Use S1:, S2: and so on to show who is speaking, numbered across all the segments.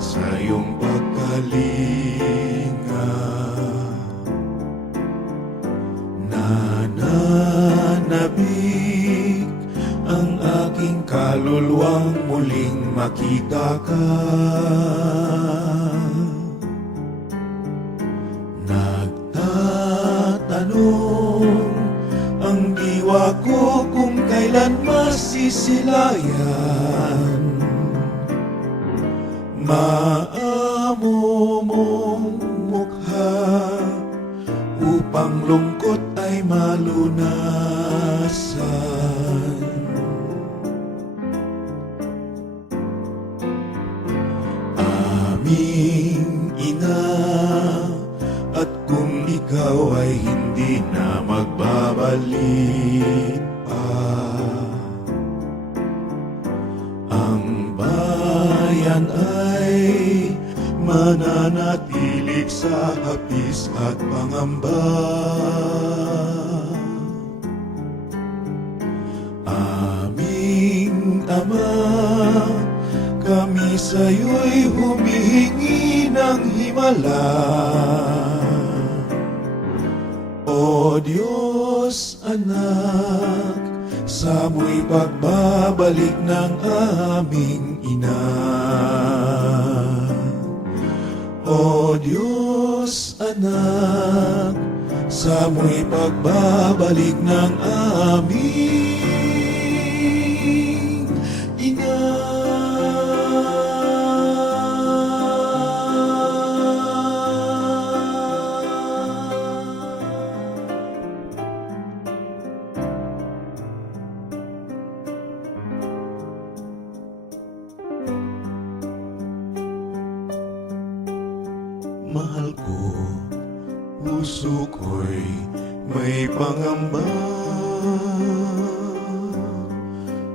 S1: sa iyong pagkalinga. Nananabik ang aking kaluluwang muling makita ka. Nagtatanong ang diwa ko kung kailan masisilayan Maamo mong mukha upang lungkot ay malunasan. Aming ina at kung ikaw ay hindi na magbabalik pa mananatilig sa hapis at pangamba Aming Ama, kami sa'yo'y humihingi ng himala o Diyos anak, sa mo'y pagbabalik ng aming ina. O Diyos anak, sa mo'y pagbabalik ng aming Mahal ko, puso ko'y may pangamba.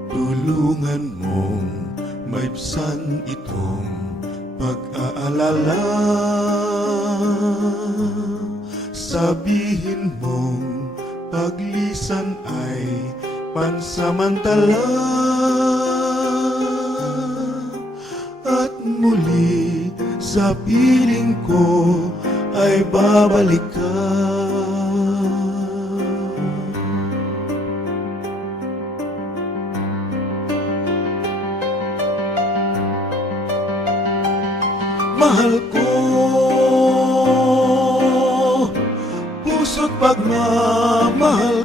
S1: Tulungan mong maibsan itong pag-aalala. Sabihin mong paglisan ay pansamantala. At muli sa piling ko ay babalik ka. Mahal ko Puso't pagmamahal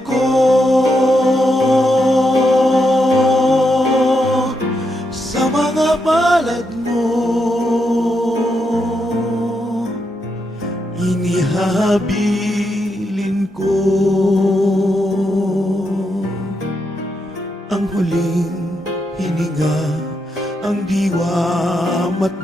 S1: Ang huling hininga Ang diwa at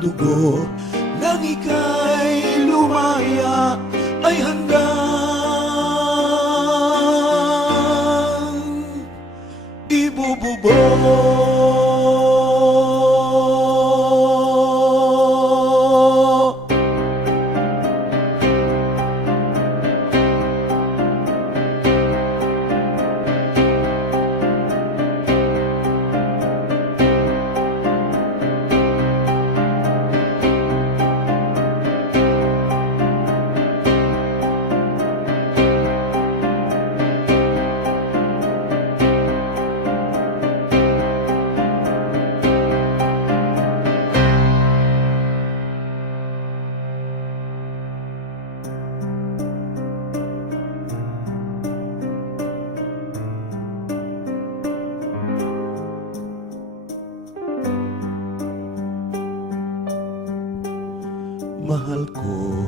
S1: Mahal ko,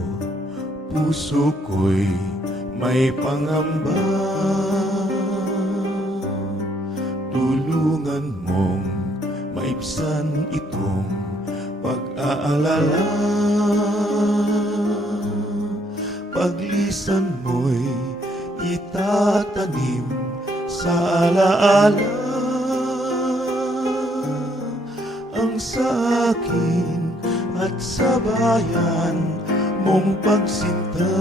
S1: puso ko'y may pangamba. Tulungan mong maibsan itong pag-aalala. Paglisan mo'y itatanim sa alaala. Ang sa akin at sa bayan mong pagsinta.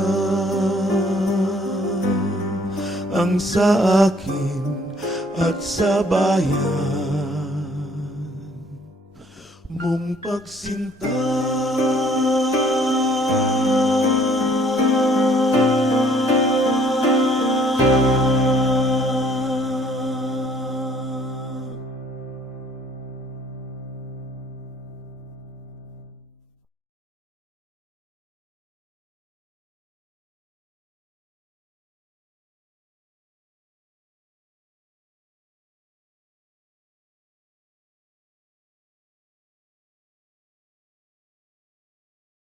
S1: Ang sa akin at sa bayan mong pagsinta